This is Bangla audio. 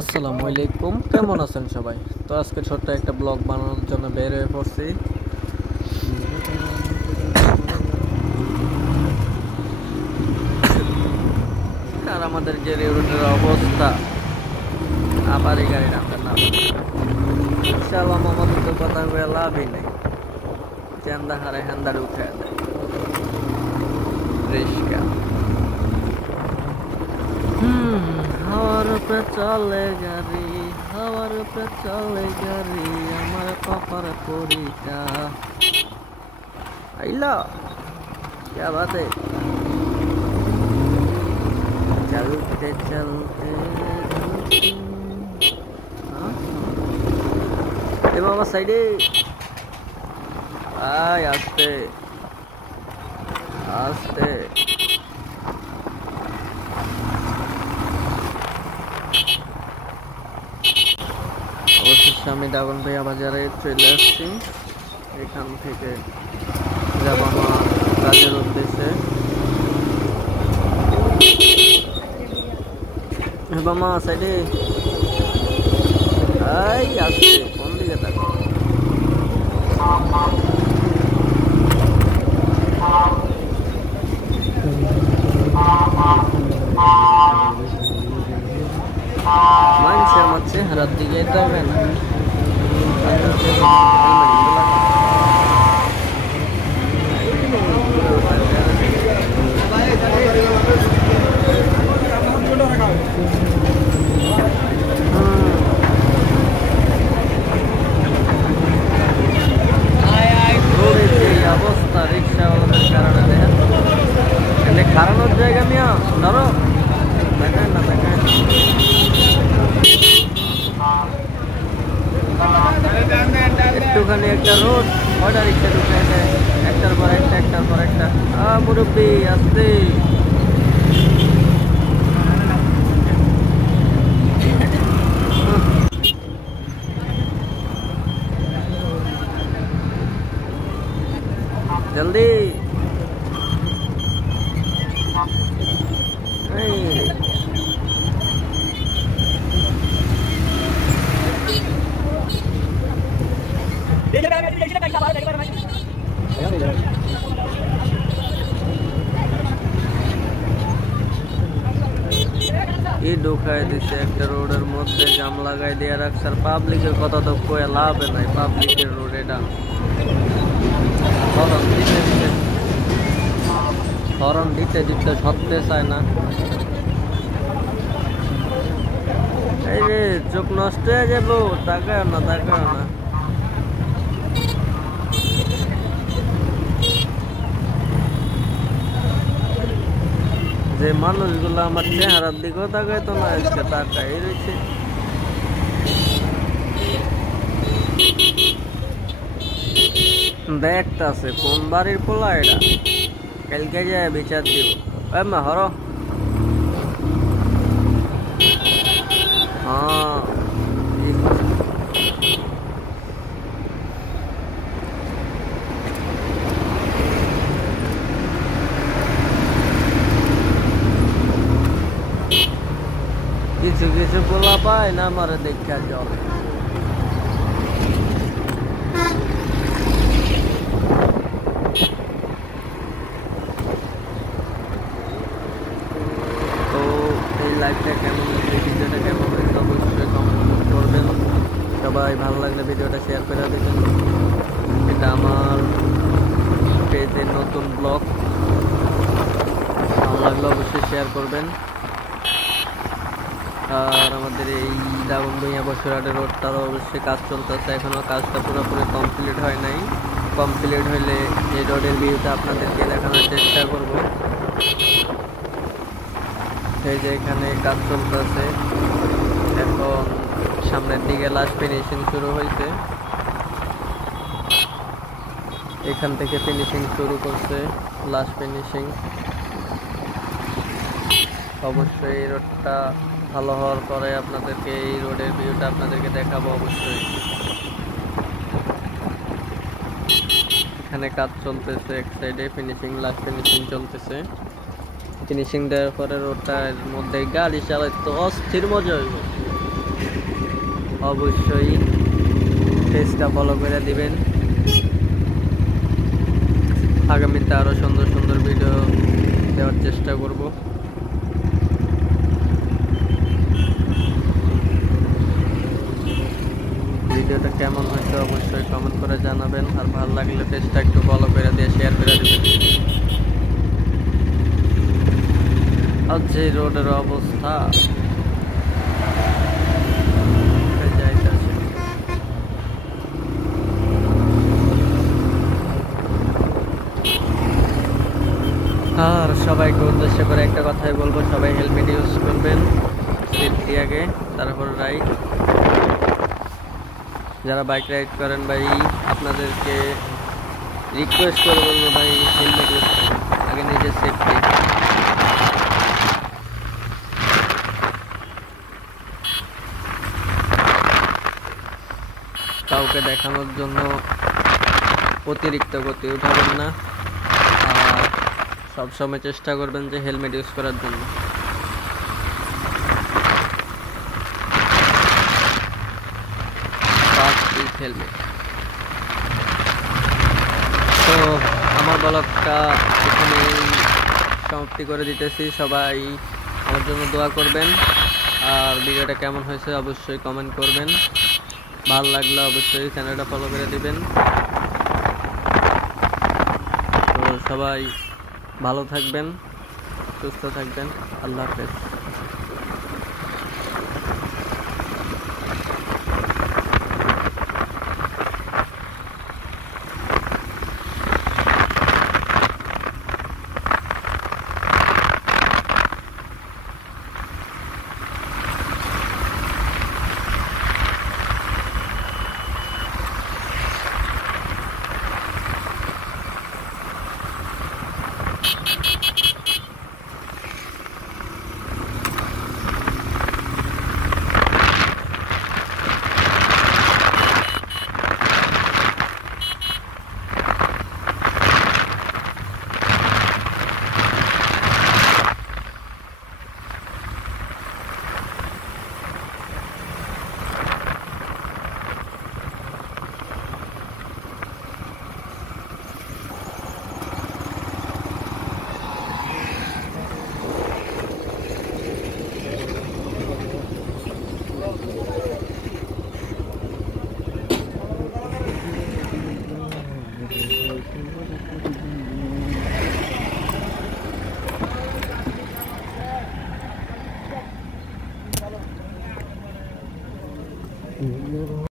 আসসালামু আলাইকুম, কেমন আছেন সবাই? তো আজকে ছোট্ট একটা ব্লগ বানানোর জন্য বের হয়ে পড়ছি। আর আমাদের যে রোডের অবস্থা, আবার এই গাড়ি নামবে না। ইনশাআল্লাহ আমাদের তো কথা কয়ে লাভই নেই, চেন্দা হারে হ্যান্দারে উঠে দেয় রিস্কা। হাওয়ার উপরে চলে গাড়ি, হাওয়ার উপরে চলে গাড়ি, আমার কপার পরীক্ষা আইলা। क्या बात है? चलते चलते बाबा साइडे आय आस्ते आस्ते। অবশেষে আমি দাগন ভাইয়া বাজারে চলে আসছি। এখান থেকে যাব আমার কাজের উদ্দেশ্যে। বাবা সাইডে আই আসছে, কোন দিকে থাকো? মানছে আমার চেহারার দিকে যাবে না। অবস্থা রিক্সাওয়ালাদের কারণে দেখেন, এখানে খারানোর জায়গা মিয়া ধরো দেখেন না, দেখেন একটুখানি একটা রোড কয়টা রিক্সা ঢুকে দেয়, একটার পর একটা, একটার পর একটা। মুরব্বী আসতে জলদি। ঢুকাই দিছে একটা রোডের মধ্যে, জাম লাগাই দিয়ে রাখছে। আর পাবলিকের কথা তো কয়ে লাভ নাই, পাবলিকের রোড এটা। হরন দিতে দিতে সত্যি চায় না। এই যে চোখ নষ্ট হয়ে যাবো, তাকায় না, তাকায় না। যে মানুষগুলো আমার চেহারার দিকেও তাকায় তো না, আজকে তাকাই রয়েছে। দেখতাছে কোন বাড়ির পোলা এটা, কালকে যায় বিচার দিব। মা হর হ্যাঁ কিছু কিছু পোলা পায় না আমার দেখা চলে। তো এই লাইভটা কেমন হয়েছে, ভিডিওটা কেমন হয়েছে অবশ্যই কমেন্ট করবেন। সবাই ভালো লাগলে ভিডিওটা শেয়ার করে দেবেন। এটা আমার পেজের নতুন ব্লগ, ভালো লাগলে অবশ্যই শেয়ার করবেন। আর আমাদের এই দাগন ভূঁইয়া বসিরহাটের রোডটারও অবশ্যই কাজ চলতেছে, এখনও কাজটা পুরোপুরি কমপ্লিট হয় নাই। কমপ্লিট হইলে এই রোডের ভিউটা আপনাদেরকে দেখানোর চেষ্টা করব। এই যে এখানে কাজ চলতেছে, এখন সামনের দিকে লাস্ট ফিনিশিং শুরু হয়েছে। এখান থেকে ফিনিশিং শুরু করছে, লাস্ট ফিনিশিং। অবশ্যই এই রোডটা ভালো হওয়ার পরে আপনাদেরকে এই রোডের ভিউটা আপনাদেরকে দেখাবো অবশ্যই। এখানে কাজ চলতেছে, এক সাইডে ফিনিশিং, লাস্ট ফিনিশিং চলতেছে। ফিনিশিং দেওয়ার পরে রোডটার মধ্যে গাড়ি চালাতে তো অস্থির মজা হইব। অবশ্যই পেজটা ফলো করে দিবেন। আগামীতে আরো সুন্দর সুন্দর ভিডিও দেওয়ার চেষ্টা করব। ভিডিওটা কেমন হয়েছে অবশ্যই কমেন্ট করে জানাবেন, আর ভালো লাগলে পেজটা একটু ফলো করে দিয়ে শেয়ার করে দিবেন। আর যে রোডের অবস্থা আর সবাইকে উদ্দেশ্য করে একটা কথাই বলবো, সবাই হেলমেট ইউজ করবেন, সেফটি আগে তারপর রাইড। যারা বাইক রাইড করেন ভাই, আপনাদেরকে রিকোয়েস্ট করে বলবো ভাই হেলমেট ইউজ আগে, নিজের সেফটি। কাউকে দেখানোর জন্য অতিরিক্ত গতি উঠাবেন না, আর সবসময় চেষ্টা করবেন যে হেলমেট ইউজ করার জন্য। হেলমেট। তো আমার ব্লগটা এখানেই সমাপ্তি করে দিতেছি। সবাই আমার জন্য দোয়া করবেন, আর ভিডিওটা কেমন হয়েছে অবশ্যই কমেন্ট করবেন। ভালো লাগলে অবশ্যই চ্যানেলটা ফলো করে দিবেন। তো সবাই ভালো থাকবেন, সুস্থ থাকবেন। আল্লাহ হাফেজ।